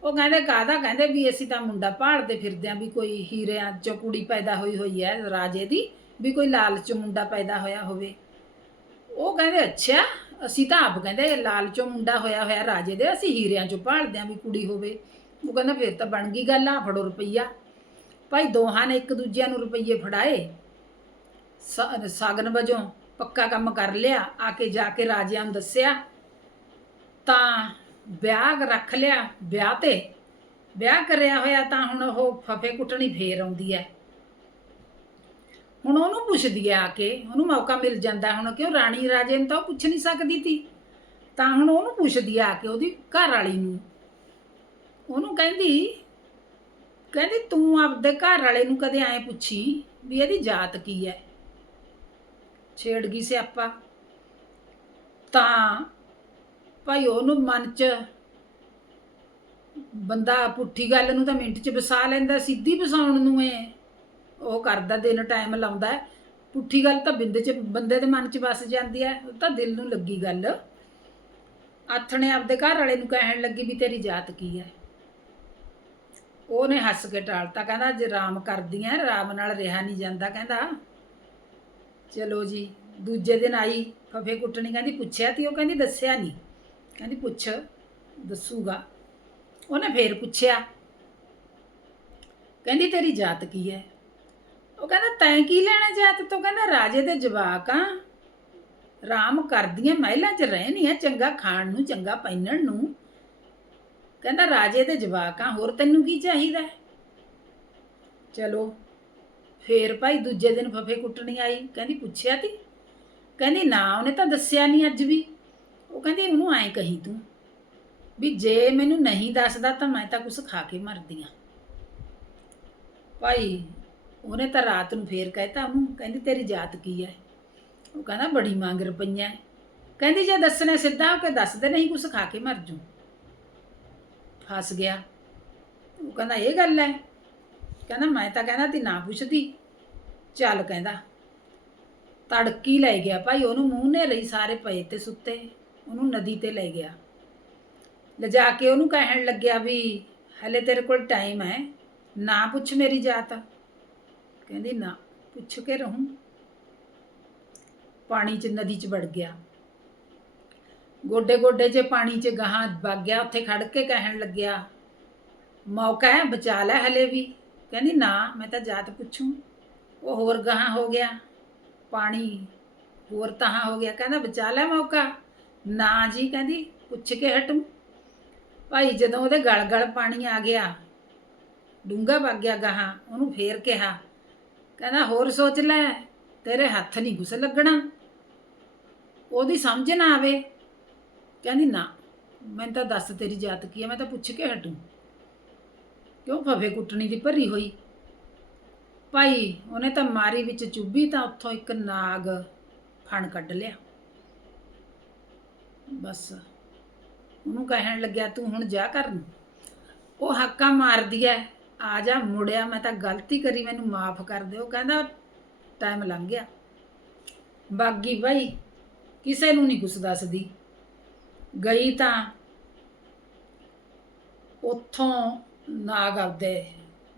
ਉਹ ਕਹਿੰਦੇ ਕਾਹਦਾ ਕਹਿੰਦੇ ਵੀ ਅਸੀਂ ਤਾਂ ਮੁੰਡਾ ਭਾਲਦੇ ਫਿਰਦੇ ਆਂ ਵੀ ਕੋਈ ਹੀਰਿਆਂ ਚੋਂ ਕੁੜੀ ਪੈਦਾ ਹੋਈ ਹੋਈ ਹੈ, ਰਾਜੇ ਦੀ। ਵੀ ਕੋਈ ਲਾਲਚ ਮੁੰਡਾ ਪੈਦਾ ਹੋਇਆ ਹੋਵੇ। ਉਹ ਕਹਿੰਦੇ, ਅੱਛਾ, ਅਸੀਂ ਤਾਂ ਆਪ ਕਹਿੰਦੇ, ਲਾਲਚੋਂ ਮੁੰਡਾ ਹੋਇਆ ਹੋਇਆ ਰਾਜੇ ਦੇ, ਅਸੀਂ ਹੀਰਿਆਂ ਚੋਂ ਭਾਲਦੇ ਆਂ ਵੀ ਕੁੜੀ ਹੋਵੇ। ਉਹ ਕਹਿੰਦਾ, ਫਿਰ ਤਾਂ ਬਣ ਗਈ ਗੱਲ, ਆ ਫੜੋ ਰੁਪਈਆ। ਭਾਈ ਦੋਹਾਂ ਨੇ ਇੱਕ ਦੂਜਿਆਂ ਨੂੰ ਰੁਪਈਏ ਫੜਾਏ। ਸ- ਸਾਗਨ ਵਜੋਂ ਪੱਕਾ ਕੰਮ ਕਰ ਲਿਆ, ਆ ਕੇ ਜਾ ਕੇ ਰਾਜਿਆਂ ਨੂੰ ਦੱਸਿਆ। ਤਾਂ ਵਿਆਹ ਰੱਖ ਲਿਆ, ਵਿਆਹ ਤੇ। ਵਿਆਹ ਕਰਿਆ ਹੋਇਆ ਤਾਂ ਹੁਣ ਉਹ ਫਫੇ ਕੁੱਟਣੀ ਫੇਰ ਆਉਂਦੀ ਹੈ। ਹੁਣ ਉਹਨੂੰ ਪੁੱਛਦੀ ਆ ਕੇ, ਉਹਨੂੰ ਮੌਕਾ ਮਿਲ ਜਾਂਦਾ, ਹੁਣ ਕਿਉਂ ਰਾਣੀ ਰਾਜੇ ਨੂੰ ਤਾਂ ਉਹ ਪੁੱਛ ਨਹੀਂ ਸਕਦੀ ਸੀ। ਤਾਂ ਹੁਣ ਉਹਨੂੰ ਪੁੱਛਦੀ ਆ ਕੇ ਉਹਦੀ ਘਰ ਵਾਲੀ ਨੂੰ। ਉਹਨੂੰ ਕਹਿੰਦੀ ਕਹਿੰਦੀ ਤੂੰ ਆਪਦੇ ਘਰ ਵਾਲੇ ਨੂੰ ਕਦੇ ਐ ਪੁੱਛੀ ਵੀ ਇਹਦੀ ਜਾਤ ਕੀ ਹੈ ਛੇੜ ਗਈ ਸਿਆਪਾ। ਤਾਂ ਭਾਈ ਉਹਨੂੰ ਮਨ 'ਚ ਬੰਦਾ ਪੁੱਠੀ ਗੱਲ ਨੂੰ ਤਾਂ ਮਿੰਟ 'ਚ ਵਸਾ ਲੈਂਦਾ, ਸਿੱਧੀ ਵਸਾਉਣ ਨੂੰ ਏ ਉਹ ਕਰਦਾ, ਦਿਨ ਟਾਈਮ ਲਾਉਂਦਾ ਪੁੱਠੀ ਗੱਲ ਤਾਂ ਬਿੰਦੇ 'ਚ, ਬੰਦੇ ਦੇ ਮਨ 'ਚ ਵਸ ਜਾਂਦੀ ਹੈ, ਉਹ ਤਾਂ ਦਿਲ ਨੂੰ ਲੱਗੀ ਗੱਲ। ਆਥਣੇ ਆਪਦੇ ਘਰ ਵਾਲੇ ਨੂੰ ਕਹਿਣ ਲੱਗੀ ਵੀ ਤੇਰੀ ਜਾਤ ਕੀ ਹੈ। ਉਹਨੇ ਹੱਸ ਕੇ ਟਾਲਤਾ, ਕਹਿੰਦਾ ਜੇ ਰਾਮ ਕਰਦੀ ਐ ਰਾਮ ਨਾਲ ਰਿਹਾ ਨਹੀਂ ਜਾਂਦਾ। ਕਹਿੰਦਾ, ਚਲੋ ਜੀ, ਦੂਜੇ ਦਿਨ ਆਈ, ਫਫੇ ਕੁੱਟਣੀ, ਕਹਿੰਦੀ, ਪੁੱਛਿਆ ਤੀ, ਉਹ ਕਹਿੰਦੀ, ਦੱਸਿਆ ਨਹੀਂ। ਕਹਿੰਦੀ, ਪੁੱਛ, ਦੱਸੂਗਾ। ਉਹਨੇ ਫੇਰ ਪੁੱਛਿਆ, ਕਹਿੰਦੀ, ਤੇਰੀ ਜਾਤ ਕੀ ਹੈ? ਉਹ ਕਹਿੰਦਾ, ਤੈਂ ਕੀ ਲੈਣਾ ਜਾਤ? ਤੋਂ ਕਹਿੰਦਾ, ਰਾਜੇ ਦੇ ਜਵਾਕ ਆ। ਰਾਮ ਕਰਦੀਆਂ, ਮਹਿਲਾਂ 'ਚ ਰਹਿਣੀ ਆ ਚੰਗਾ ਖਾਣ ਨੂੰ, ਚੰਗਾ ਪਹਿਨਣ ਨੂੰ। ਕਹਿੰਦਾ, ਰਾਜੇ ਦੇ ਜਵਾਕ ਆ, ਹੋਰ ਤੈਨੂੰ ਕੀ ਚਾਹੀਦਾ? ਚਲੋ, ਫੇਰ ਭਾਈ ਦੂਜੇ ਦਿਨ ਫਫੇ ਕੁੱਟਣੀ ਆਈ। ਕਹਿੰਦੀ, ਪੁੱਛਿਆ ਤੀ? ਕਹਿੰਦੀ, ਨਾ, ਉਹਨੇ ਤਾਂ ਦੱਸਿਆ ਨਹੀਂ ਅੱਜ ਵੀ। ਉਹ ਕਹਿੰਦੀ, ਉਹਨੂੰ ਐਂ ਕਹੀ ਤੂੰ ਵੀ ਜੇ ਮੈਨੂੰ ਨਹੀਂ ਦੱਸਦਾ ਤਾਂ ਮੈਂ ਤਾਂ ਕੁਛ ਖਾ ਕੇ ਮਰਦੀ ਆ। ਭਾਈ ਉਹਨੇ ਤਾਂ ਰਾਤ ਨੂੰ ਫੇਰ ਕਹਿਤਾ ਉਹਨੂੰ ਕਹਿੰਦੀ ਤੇਰੀ ਜਾਤ ਕੀ ਹੈ? ਉਹ ਕਹਿੰਦਾ, ਬੜੀ ਮੰਗ ਰੁਪਈਆ ਹੈ। ਕਹਿੰਦੀ, ਜੇ ਦੱਸਣਾ ਸਿੱਧਾ ਹੋ ਕੇ ਦੱਸਦੇ ਨਹੀਂ ਕੁਛ ਖਾ ਕੇ ਮਰ ਜੂ। ਫਸ ਗਿਆ। ਉਹ ਕਹਿੰਦਾ, ਇਹ ਗੱਲ ਹੈ ਕਹਿੰਦਾ, ਮੈਂ ਤਾਂ ਕਹਿੰਦਾ ਤੀ ਨਾ ਪੁੱਛਦੀ। ਚੱਲ ਕਹਿੰਦਾ, ਤੜਕੀ ਲੈ ਗਿਆ ਭਾਈ। ਉਹਨੂੰ ਮੂੰਹ ਨੇ ਲਈ ਸਾਰੇ ਪਏ ਤੇ ਸੁੱਤੇ, ਉਹਨੂੰ ਨਦੀ ਤੇ ਲੈ ਗਿਆ। ਲਿਜਾ ਕੇ ਉਹਨੂੰ ਕਹਿਣ ਲੱਗਿਆ ਵੀ, ਹਲੇ ਤੇਰੇ ਕੋਲ ਟਾਈਮ ਹੈ ਨਾ ਪੁੱਛ ਮੇਰੀ ਜਾਤ। ਕਹਿੰਦੀ, ਨਾ, ਪੁੱਛ ਕੇ ਰਹੂੰ। ਪਾਣੀ 'ਚ ਨਦੀ 'ਚ ਵੜ ਗਿਆ। ਗੋਡੇ ਗੋਡੇ 'ਚ ਪਾਣੀ 'ਚ ਗਾਹਾਂ ਵਗ ਗਿਆ, ਉੱਥੇ ਖੜ ਕੇ ਕਹਿਣ ਲੱਗਿਆ, ਮੌਕਾ ਹੈ, ਬਚਾ ਲੈ ਹਲੇ ਵੀ। ਕਹਿੰਦੀ, ਨਾ, ਮੈਂ ਤਾਂ ਜਾਤ ਪੁੱਛੂੰ। ਉਹ ਹੋਰ ਗਾਹਾਂ ਹੋ ਗਿਆ। ਪਾਣੀ ਹੋਰ ਤਹਾਂ ਹੋ ਗਿਆ। ਕਹਿੰਦਾ, ਬਚਾ ਲੈ ਮੌਕਾ। ਨਾ ਜੀ, ਕਹਿੰਦੀ, ਪੁੱਛ ਕੇ ਹਟੂ। ਭਾਈ ਜਦੋਂ ਉਹਦੇ ਗਲ ਗਲ ਪਾਣੀ ਆ ਗਿਆ ਡੂੰਗਾ ਵਗ ਗਿਆ ਗਾਹਾਂ, ਉਹਨੂੰ ਫੇਰ ਕਿਹਾ ਕਹਿੰਦਾ, ਹੋਰ ਸੋਚ ਲੈ, ਤੇਰੇ ਹੱਥ ਨਹੀਂ ਘੁਸ ਲੱਗਣਾ। ਉਹਦੀ ਸਮਝ ਨਾ ਆਵੇ। ਕਹਿੰਦੀ, ਨਾ ਮੈਂ ਤਾਂ ਦੱਸ ਤੇਰੀ ਜਾਤ ਕੀ ਹੈ ਮੈਂ ਤਾਂ ਪੁੱਛ ਕੇ ਹਟੂ। ਕਿਉਂ ਫਫੇ ਕੁੱਟਣੀ ਦੀ ਭਰੀ ਹੋਈ? ਭਾਈ, ਉਹਨੇ ਤਾਂ ਮਾਰੀ ਵਿੱਚ ਚੁੱਭੀ, ਤਾਂ ਉੱਥੋਂ ਇੱਕ ਨਾਗ ਫਣ ਕੱਢ ਲਿਆ। ਬਸ, ਉਹਨੂੰ ਕਹਿਣ ਲੱਗਿਆ, ਤੂੰ ਹੁਣ ਜਾ ਕਰਨ। ਉਹ ਹੱਕਾ ਮਾਰਦੀ ਐ। ਆ ਜਾ ਮੁੜਿਆ, ਮੈਂ ਤਾਂ ਗਲਤੀ ਕਰੀ, ਮੈਨੂੰ ਮਾਫ ਕਰ ਦਿਓ। ਕਹਿੰਦਾ ਟਾਈਮ ਲੰਘ ਗਿਆ। ਬਾਗੀ ਭਾਈ ਕਿਸੇ ਨੂੰ ਨਹੀਂ ਕੁਛ ਦੱਸਦੀ। ਗਈ ਤਾਂ ਉੱਥੋਂ ਨਾਗ ਆਉਦੇ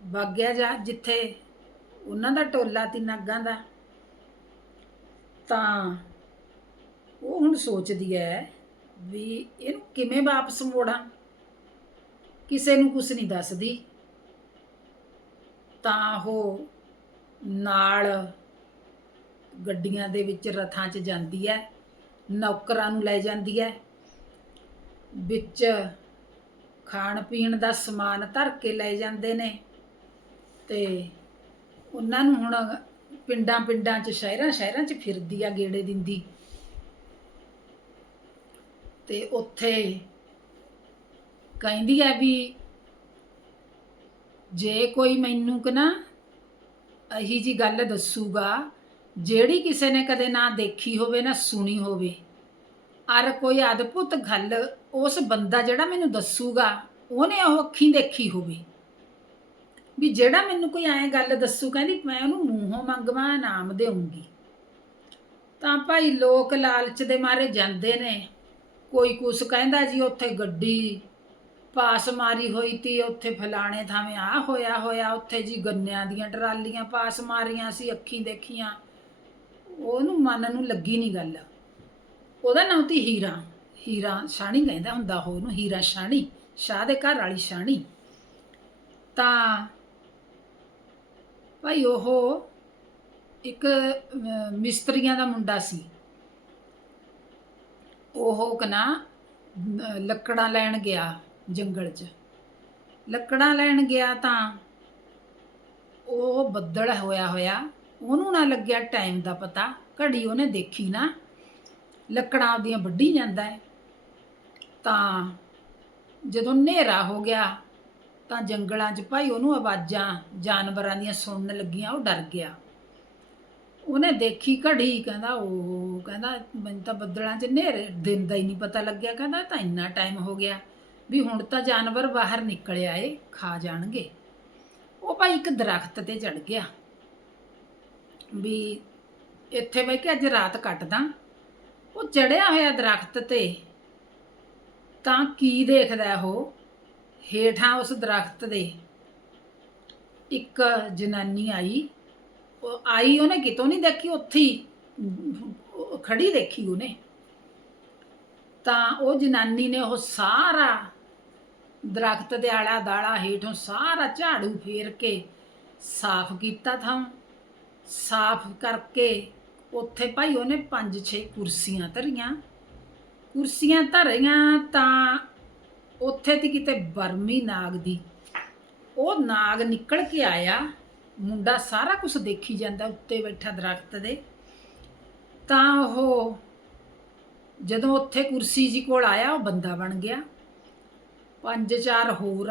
ਬਾਗਿਆ ਜਾ, ਜਿੱਥੇ ਉਹਨਾਂ ਦਾ ਟੋਲਾ ਤੀ ਨਾਗਾਂ ਦਾ। ਤਾਂ ਉਹ ਹੁਣ ਸੋਚਦੀ ਹੈ ਵੀ ਇਹਨੂੰ ਕਿਵੇਂ ਵਾਪਸ ਮੋੜਾਂ? ਕਿਸੇ ਨੂੰ ਕੁਝ ਨਹੀਂ ਦੱਸਦੀ। ਤਾਂ ਉਹ ਨਾਲ ਗੱਡੀਆਂ ਦੇ ਵਿੱਚ ਰਥਾਂ 'ਚ ਜਾਂਦੀ ਹੈ, ਨੌਕਰਾਂ ਨੂੰ ਲੈ ਜਾਂਦੀ ਹੈ, ਵਿੱਚ ਖਾਣ ਪੀਣ ਦਾ ਸਮਾਨ ਧਰ ਕੇ ਲੈ ਜਾਂਦੇ ਨੇ ਤੇ ਉਹਨਾਂ ਨੂੰ ਹੁਣ ਪਿੰਡਾਂ ਪਿੰਡਾਂ 'ਚ, ਸ਼ਹਿਰਾਂ ਸ਼ਹਿਰਾਂ 'ਚ ਫਿਰਦੀ ਆ ਗੇੜੇ ਦਿੰਦੀ। ਤੇ ਉੱਥੇ ਕਹਿੰਦੀ ਹੈ ਵੀ ਜੇ ਕੋਈ ਮੈਨੂੰ ਕਿ ਨਾ ਅਹੀ ਜੀ ਗੱਲ ਦੱਸੂਗਾ, ਜਿਹੜੀ ਕਿਸੇ ਨੇ ਕਦੇ ਨਾ ਦੇਖੀ ਹੋਵੇ, ਨਾ ਸੁਣੀ ਹੋਵੇ, ਅਰ ਕੋਈ ਅਦਭੁਤ ਗੱਲ ਉਸ ਬੰਦਾ ਜਿਹੜਾ ਮੈਨੂੰ ਦੱਸੂਗਾ, ਉਹਨੇ ਉਹ ਅੱਖੀਂ ਦੇਖੀ ਹੋਵੇ। ਵੀ ਜਿਹੜਾ ਮੈਨੂੰ ਕੋਈ ਐਂ ਗੱਲ ਦੱਸੂ, ਕਹਿੰਦੀ ਮੈਂ ਉਹਨੂੰ ਮੂੰਹੋਂ ਮੰਗਵਾ, ਇਨਾਮ ਦੇਵਾਂਗੀ ਤਾਂ ਭਾਈ ਲੋਕ ਲਾਲਚ ਦੇ ਮਾਰੇ ਜਾਂਦੇ ਨੇ। ਕੋਈ ਕੁਛ ਕਹਿੰਦਾ ਜੀ, ਉੱਥੇ ਗੱਡੀ ਪਾਸ ਮਾਰੀ ਹੋਈ ਤੀ ਉੱਥੇ ਫਲਾਣੇ ਥਾਵੇਂ ਆ ਹੋਇਆ ਹੋਇਆ ਉੱਥੇ ਜੀ ਗੰਨਿਆਂ ਦੀਆਂ ਟਰਾਲੀਆਂ ਪਾਸ ਮਾਰੀਆਂ ਸੀ ਅੱਖੀਂ ਦੇਖੀਆਂ। ਉਹਨੂੰ ਮਨ ਨੂੰ ਲੱਗੀ ਨਹੀਂ ਗੱਲ। ਉਹਦਾ ਨਾਮ ਤੀ ਹੀਰਾ। ਹੀਰਾ ਸ਼ਾਣੀ ਕਹਿੰਦਾ ਹੁੰਦਾ ਉਹ ਉਹਨੂੰ ਹੀਰਾ ਸ਼ਾਣੀ ਸ਼ਾਹ ਦੇ ਘਰ ਵਾਲੀ ਸ਼ਾਣੀ ਤਾਂ ਭਾਈ ਉਹ ਇੱਕ ਮਿਸਤਰੀਆਂ ਦਾ ਮੁੰਡਾ ਸੀ। ਉਹ ਕਨਾ ਅਹ, ਲੱਕੜਾਂ ਲੈਣ ਗਿਆ। ਜੰਗਲ 'ਚ। ਲੱਕੜਾਂ ਲੈਣ ਗਿਆ ਤਾਂ ਉਹ ਬੱਦਲ ਹੋਇਆ ਹੋਇਆ, ਉਹਨੂੰ ਨਾ ਲੱਗਿਆ ਟਾਈਮ ਦਾ ਪਤਾ, ਘੜੀ ਉਹਨੇ ਦੇਖੀ ਨਾ। ਲੱਕੜਾਂ ਉਹਦੀਆਂ ਵੱਢੀ ਜਾਂਦਾ ਹੈ ਤਾਂ ਜਦੋਂ ਹਨੇਰਾ ਹੋ ਗਿਆ, ਤਾਂ ਜੰਗਲਾਂ 'ਚ ਭਾਈ ਉਹਨੂੰ ਆਵਾਜ਼ਾਂ ਜਾਨਵਰਾਂ ਦੀਆਂ ਸੁਣਨ ਲੱਗੀਆਂ, ਉਹ ਡਰ ਗਿਆ। ਉਹਨੇ ਦੇਖੀ ਘੜੀ, ਕਹਿੰਦਾ ਉਹ ਕਹਿੰਦਾ, ਮੈਨੂੰ ਤਾਂ ਬੱਦਲਾਂ 'ਚ ਹਨੇਰੇ, ਦਿਨ ਦਾ ਹੀ ਨਹੀਂ ਪਤਾ ਲੱਗਿਆ। ਕਹਿੰਦਾ ਤਾਂ ਇੰਨਾ ਟਾਈਮ ਹੋ ਗਿਆ। ਵੀ ਹੁਣ ਤਾਂ ਜਾਨਵਰ ਬਾਹਰ ਨਿਕਲ ਆਏ ਖਾ ਜਾਣਗੇ। ਉਹ ਭਾਈ ਇੱਕ ਦਰਖਤ ਤੇ ਚੜ ਗਿਆ। ਵੀ ਇੱਥੇ ਬਈ ਕਿ ਅੱਜ ਰਾਤ ਕੱਟਦਾ ਉਹ ਚੜਿਆ ਹੋਇਆ ਦਰਖਤ ਤੇ। ਤਾਂ ਕੀ ਦੇਖਦਾ ਉਹ? ਹੇਠਾਂ ਉਸ ਦਰਖਤ ਦੇ। ਇੱਕ ਜਨਾਨੀ ਆਈ। ਉਹ ਆਈ ਉਹਨੇ ਕਿਤੋਂ ਨਹੀਂ ਦੇਖੀ? ਉੱਥੇ ਹੀ ਖੜੀ ਦੇਖੀ ਉਹਨੇ। ਤਾਂ ਉਹ ਜਨਾਨੀ ਨੇ ਉਹ ਸਾਰਾ ਦਰਖਤ ਦੇ ਆਲਾ ਦਾਲਾ ਹੇਠੋਂ ਸਾਰਾ ਝਾੜੂ ਫੇਰ ਕੇ ਸਾਫ਼ ਕੀਤਾ ਥਾਂ। ਸਾਫ਼ ਕਰਕੇ ਉੱਥੇ ਭਾਈ ਉਹਨੇ ਪੰਜ ਛੇ ਕੁਰਸੀਆਂ ਧਰੀਆਂ। ਕੁਰਸੀਆਂ ਧਰੀਆਂ ਤਾਂ ਉੱਥੇ ਤੇ ਕਿਤੇ ਬਰਮੀ ਨਾਗ ਦੀ। ਉਹ ਨਾਗ ਨਿਕਲ ਕੇ ਆਇਆ। ਮੁੰਡਾ ਸਾਰਾ ਕੁਝ ਦੇਖੀ ਜਾਂਦਾ ਉੱਤੇ ਬੈਠਾ ਦਰਖਤ ਦੇ। ਤਾਂ ਉਹ ਜਦੋਂ ਉੱਥੇ ਕੁਰਸੀ ਜੀ ਕੋਲ ਆਇਆ, ਉਹ ਬੰਦਾ ਬਣ ਗਿਆ। ਪੰਜ ਚਾਰ ਹੋਰ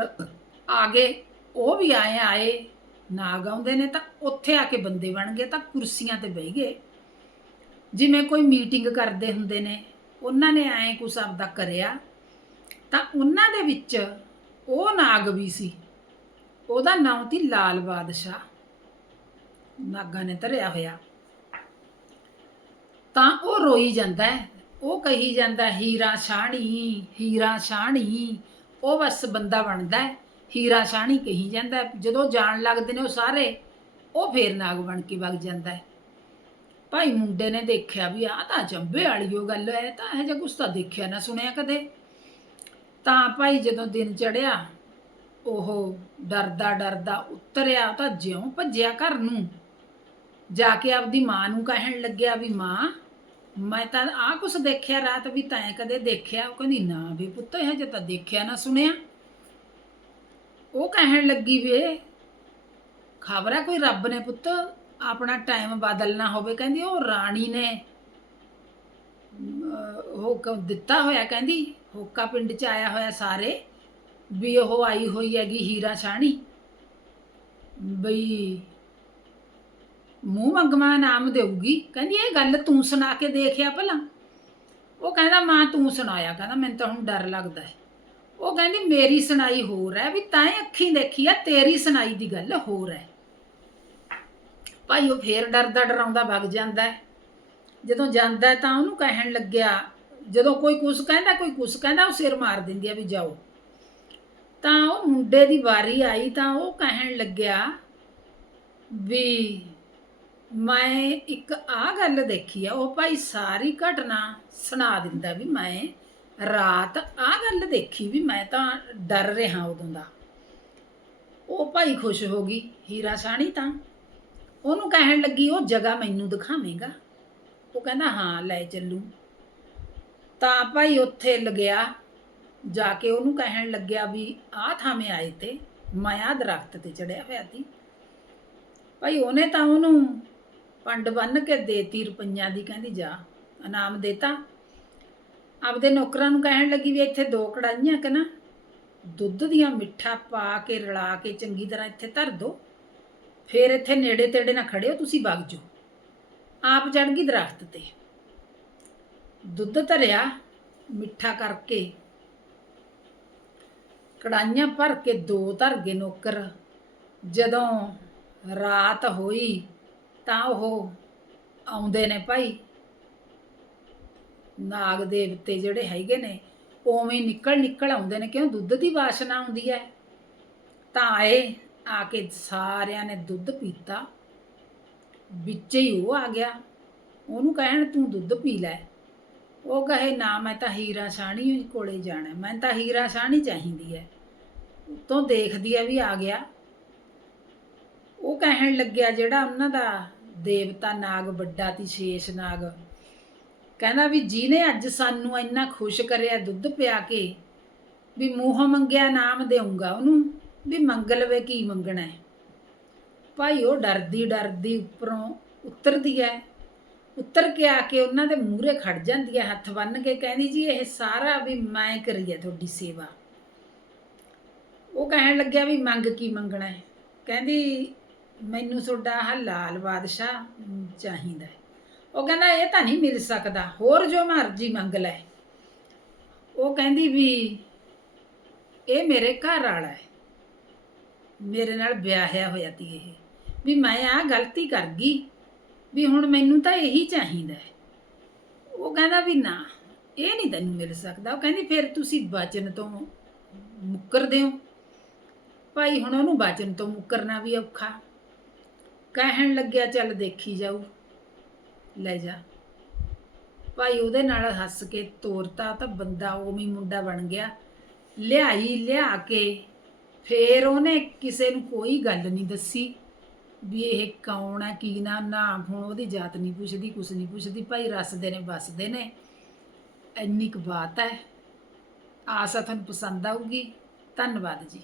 ਆ ਗਏ, ਉਹ ਵੀ ਆਏ ਆਏ, ਨਾਗ ਆਉਂਦੇ ਨੇ ਤਾਂ ਉੱਥੇ ਆ ਕੇ ਬੰਦੇ ਬਣ ਗਏ, ਤਾਂ ਕੁਰਸੀਆਂ ਤੇ ਬਹਿ ਗਏ। ਜਿਵੇਂ ਕੋਈ ਮੀਟਿੰਗ ਕਰਦੇ ਹੁੰਦੇ ਨੇ, ਉਹਨਾਂ ਨੇ ਐਂ ਕੁਛ ਆਪਦਾ ਕਰਿਆ। ਤਾਂ ਉਹਨਾਂ ਦੇ ਵਿੱਚ ਉਹ ਨਾਗ ਵੀ ਸੀ, ਉਹਦਾ ਨਾਮ ਸੀ ਲਾਲ ਬਾਦਸ਼ਾਹ। ਨਾਗਾਂ ਨੇ ਧਰਿਆ ਹੋਇਆ। ਤਾਂ ਉਹ ਰੋਈ ਜਾਂਦਾ ਹੈ, ਉਹ ਕਹੀ ਜਾਂਦਾ, ਹੀਰਾ ਛਾਣੀ ਹੀਰਾ ਛਾਣੀ ਉਹ ਬਸ ਬੰਦਾ ਬਣਦਾ ਹੈ, ਹੀਰਾ ਸਾਹਣੀ ਕਹੀ ਜਾਂਦਾ ਹੈ। ਜਦੋਂ ਜਾਣ ਲੱਗਦੇ ਨੇ ਉਹ ਸਾਰੇ, ਉਹ ਫੇਰ ਨਾਗ ਬਣ ਕੇ ਵਗ ਜਾਂਦਾ ਹੈ ਭਾਈ ਮੁੰਡੇ ਨੇ ਦੇਖਿਆ ਵੀ ਆ ਤਾਂ ਚੰਬੇ ਵਾਲੀ ਉਹ ਗੱਲ ਹੈ, ਤਾਂ ਇਹ ਜਿਹਾ ਕੁਛ ਤਾਂ ਦੇਖਿਆ ਨਾ ਸੁਣਿਆ ਕਦੇ ਤਾਂ ਭਾਈ ਜਦੋਂ ਦਿਨ ਚੜਿਆ ਉਹ ਡਰਦਾ ਡਰਦਾ ਉਤਰਿਆ, ਉਹ ਤਾਂ ਜਿਉਂ ਭੱਜਿਆ ਘਰ ਨੂੰ ਜਾ ਕੇ ਆਪਦੀ ਮਾਂ ਨੂੰ ਕਹਿਣ ਲੱਗਿਆ ਵੀ ਮਾਂ ਮੈਂ ਤਾਂ ਆ ਕੁਛ ਦੇਖਿਆ ਰਾਤ ਵੀ ਤੈਂ ਕਦੇ ਦੇਖਿਆ ਉਹ ਕਹਿੰਦੀ ਨਾ ਵੀ ਪੁੱਤ ਇਹ ਜੇ ਤਾਂ ਦੇਖਿਆ ਨਾ ਸੁਣਿਆ। ਉਹ ਕਹਿਣ ਲੱਗੀ ਵੇ ਖਬਰ ਹੈ ਕੋਈ ਰੱਬ ਨੇ ਪੁੱਤ ਆਪਣਾ ਟਾਈਮ ਬਦਲਣਾ ਹੋਵੇ। ਕਹਿੰਦੀ ਉਹ ਰਾਣੀ ਨੇ ਅਮ, ਹੁਕਮ ਦਿੱਤਾ ਹੋਇਆ। ਕਹਿੰਦੀ ਹੋਕਾ ਪਿੰਡ ਚ ਆਇਆ ਹੋਇਆ ਸਾਰੇ ਵੀ ਉਹ ਆਈ ਹੋਈ ਹੈਗੀ ਹੀਰਾ ਛਾਣੀ ਬਈ ਮੂੰਹ ਮੰਗਵਾ ਨਾਮ ਦੇਊਗੀ। ਕਹਿੰਦੀ, ਇਹ ਗੱਲ ਤੂੰ ਸੁਣਾ ਕੇ ਦੇਖਿਆ ਭਲਾ? ਉਹ ਕਹਿੰਦਾ, ਮਾਂ, ਤੂੰ ਸੁਣਾਇਆ। ਕਹਿੰਦਾ, ਮੈਨੂੰ ਤਾਂ ਹੁਣ ਡਰ ਲੱਗਦਾ ਹੈ। ਉਹ ਕਹਿੰਦੀ, ਮੇਰੀ ਸੁਣਾਈ ਹੋਰ ਹੈ ਵੀ ਤਾਂ ਅੱਖੀਂ ਦੇਖੀ ਆ, ਤੇਰੀ ਸੁਣਾਈ ਦੀ ਗੱਲ ਹੋਰ ਹੈ। ਭਾਈ, ਉਹ ਫੇਰ ਡਰਦਾ ਡਰਾਉਂਦਾ ਭੱਗ ਜਾਂਦਾ ਜਦੋਂ ਜਾਂਦਾ ਤਾਂ ਉਹਨੂੰ ਕਹਿਣ ਲੱਗਿਆ, ਜਦੋਂ ਕੋਈ ਕੁਛ ਕਹਿੰਦਾ, ਕੋਈ ਕੁਛ ਕਹਿੰਦਾ, ਉਹ ਸਿਰ ਮਾਰ ਦਿੰਦੀ ਆ ਵੀ ਜਾਓ। ਤਾਂ ਉਹ ਮੁੰਡੇ ਦੀ ਵਾਰੀ ਆਈ ਤਾਂ ਉਹ ਕਹਿਣ ਲੱਗਿਆ ਵੀ ਮੈਂ ਇੱਕ ਆ ਗੱਲ ਦੇਖੀ ਆ, ਉਹ ਭਾਈ ਸਾਰੀ ਘਟਨਾ ਸੁਣਾ ਦਿੰਦਾ ਵੀ ਮੈਂ ਰਾਤ ਆ ਗੱਲ ਦੇਖੀ ਵੀ ਮੈਂ ਤਾਂ ਡਰ ਰਿਹਾ ਉਦੋਂ ਦਾ। ਉਹ ਭਾਈ ਖੁਸ਼ ਹੋ ਗਈ, ਹੀਰਾ ਸਾਣੀ ਤਾਂ। ਉਹਨੂੰ ਕਹਿਣ ਲੱਗੀ, ਉਹ ਜਗ੍ਹਾ ਮੈਨੂੰ ਦਿਖਾਵੇਂਗਾ। ਉਹ ਕਹਿੰਦਾ, ਹਾਂ, ਲੈ ਚੱਲੂ। ਤਾਂ ਭਾਈ ਉੱਥੇ ਲਗਿਆ, ਜਾ ਕੇ ਉਹਨੂੰ ਕਹਿਣ ਲੱਗਿਆ ਵੀ ਆਹ ਥਾਵੇਂ ਆਏ ਤੇ, ਮੈਂ ਆਹ ਦਰਖਤ ਤੇ ਚੜਿਆ ਹੋਇਆ ਸੀ। ਭਾਈ ਉਹਨੇ ਤਾਂ ਉਹਨੂੰ ਪੰਡ ਬੰਨ ਕੇ ਦੇਤੀ ਰੁਪਈਆਂ ਦੀ, ਕਹਿੰਦੀ ਜਾ, ਇਨਾਮ ਦੇਤਾ। ਆਪਦੇ ਨੌਕਰਾਂ ਨੂੰ ਕਹਿਣ ਲੱਗੀ ਵੀ ਇੱਥੇ ਦੋ ਕੜਾਈਆਂ ਕਿ ਦੁੱਧ ਦੀਆਂ ਮਿੱਠਾ ਪਾ ਕੇ ਰਲਾ ਕੇ ਚੰਗੀ ਤਰ੍ਹਾਂ ਇੱਥੇ ਧਰ ਦੋ, ਫਿਰ ਇੱਥੇ ਨੇੜੇ ਤੇੜੇ ਨਾ ਖੜਿਓ, ਤੁਸੀਂ ਵਗ ਜਾਓ। ਆਪ ਚੜ ਗਈ ਦਰਖਤ ਤੇ। ਦੁੱਧ ਧਰਿਆ, ਮਿੱਠਾ ਕਰਕੇ ਕੜਾਈਆਂ ਭਰ ਕੇ ਦੋ ਧਰ ਗਏ ਨੌਕਰ। ਜਦੋਂ ਰਾਤ ਹੋਈ ਤਾਂ ਉਹ ਆਉਂਦੇ ਨੇ ਭਾਈ। ਨਾਗ ਦੇਵਤੇ ਜਿਹੜੇ ਹੈਗੇ ਨੇ ਉਵੇਂ ਨਿਕਲ ਨਿਕਲ ਆਉਂਦੇ ਨੇ, ਕਿਉਂ? ਦੁੱਧ ਦੀ ਵਾਸ਼ਨਾ ਆਉਂਦੀ ਹੈ। ਤਾਂ ਆਏ ਆ ਕੇ ਸਾਰਿਆਂ ਨੇ ਦੁੱਧ ਪੀਤਾ। ਵਿੱਚ ਹੀ ਉਹ ਆ ਗਿਆ। ਉਹਨੂੰ ਕਹਿਣ, ਤੂੰ ਦੁੱਧ ਪੀ ਲੈ। ਉਹ ਕਹੇ, ਨਾ, ਮੈਂ ਤਾਂ ਹੀਰਾ ਸਾਣੀ ਕੋਲੇ ਜਾਣਾ। ਮੈਂ ਤਾਂ ਹੀਰਾ ਸਾਣੀ ਚਾਹੀਦੀ ਹੈ। ਤੋਂ ਦੇਖਦੀ ਹੈ ਵੀ ਆ ਗਿਆ। ਉਹ ਕਹਿਣ ਲੱਗਿਆ ਜਿਹੜਾ ਉਹਨਾਂ ਦਾ ਦੇਵਤਾ ਨਾਗ, ਵੱਡਾ ਤੀ ਸ਼ੇਸ਼ ਨਾਗ। ਕਹਿੰਦਾ ਵੀ ਜਿਹਨੇ ਅੱਜ ਸਾਨੂੰ ਇੰਨਾ ਖੁਸ਼ ਕਰਿਆ ਦੁੱਧ ਪਿਆ ਕੇ, ਵੀ ਮੂੰਹ ਮੰਗਿਆ, ਨਾਮ ਦੇਊਂਗਾ ਉਹਨੂੰ, ਵੀ ਮੰਗ ਲਵੇ ਕੀ ਮੰਗਣਾ ਹੈ। ਭਾਈ, ਉਹ ਡਰਦੀ ਡਰਦੀ ਉੱਪਰੋਂ ਉਤਰਦੀ ਹੈ। ਉੱਤਰ ਕੇ ਆ ਕੇ ਉਹਨਾਂ ਦੇ ਮੂਹਰੇ ਖੜ ਜਾਂਦੀ ਹੈ, ਹੱਥ ਬੰਨ ਕੇ ਕਹਿੰਦੀ, ਜੀ, ਇਹ ਸਾਰਾ ਵੀ ਮੈਂ ਕਰੀ ਹੈ ਤੁਹਾਡੀ ਸੇਵਾ। ਉਹ ਕਹਿਣ ਲੱਗਿਆ ਵੀ ਮੰਗ ਕੀ ਮੰਗਣਾ ਹੈ? ਕਹਿੰਦੀ ਮੈਨੂੰ ਤੁਹਾਡਾ ਆਹ ਲਾਲ ਬਾਦਸ਼ਾਹ ਚਾਹੀਦਾ ਹੈ। ਉਹ ਕਹਿੰਦਾ, ਇਹ ਤਾਂ ਨਹੀਂ ਮਿਲ ਸਕਦਾ। ਹੋਰ ਜੋ ਮਰਜ਼ੀ ਮੰਗ ਲੈ। ਉਹ ਕਹਿੰਦੀ ਵੀ, ਇਹ ਮੇਰੇ ਘਰ ਵਾਲਾ ਹੈ। ਮੇਰੇ ਨਾਲ ਵਿਆਹਿਆ ਹੋਇਆ ਤੀ ਇਹ। ਵੀ ਮੈਂ ਆ ਗਲਤੀ ਕਰ ਗਈ, ਵੀ ਹੁਣ ਮੈਨੂੰ ਤਾਂ ਇਹੀ ਚਾਹੀਦਾ ਹੈ। ਉਹ ਕਹਿੰਦਾ ਵੀ, ਨਾ, ਇਹ ਨਹੀਂ ਤੈਨੂੰ ਮਿਲ ਸਕਦਾ। ਉਹ ਕਹਿੰਦੀ, ਫਿਰ ਤੁਸੀਂ ਬਚਨ ਤੋਂ ਮੁੱਕਰਦੇ ਹੋ। ਭਾਈ, ਹੁਣ ਉਹਨੂੰ ਬਚਨ ਤੋਂ ਮੁੱਕਰਨਾ ਵੀ ਔਖਾ। ਕਹਿਣ ਲੱਗਿਆ, ਚੱਲ ਦੇਖੀ ਜਾਊ। ਲੈ ਜਾ। ਭਾਈ ਉਹਦੇ ਨਾਲ ਹੱਸ ਕੇ ਤੋਰਤਾ ਤਾਂ ਬੰਦਾ ਉਵੇਂ ਮੁੰਡਾ ਬਣ ਗਿਆ। ਲਿਆਈ, ਲਿਆ ਕੇ ਫੇਰ ਉਹਨੇ ਕਿਸੇ ਨੂੰ ਕੋਈ ਗੱਲ ਨਹੀਂ ਦੱਸੀ ਵੀ ਇਹ ਕੌਣ ਹੈ ਕੀ ਨਾ ਨਾ, ਹੁਣ ਉਹਦੀ ਜਾਤ ਨਹੀਂ ਪੁੱਛਦੀ, ਕੁਛ ਨਹੀਂ ਪੁੱਛਦੀ। ਭਾਈ ਰਸਦੇ ਨੇ ਬਸਦੇ ਨੇ। ਇੰਨੀ ਕੁ ਬਾਤ ਹੈ। ਆਸਾ ਤੁਹਾਨੂੰ ਪਸੰਦ ਆਊਗੀ। ਧੰਨਵਾਦ ਜੀ।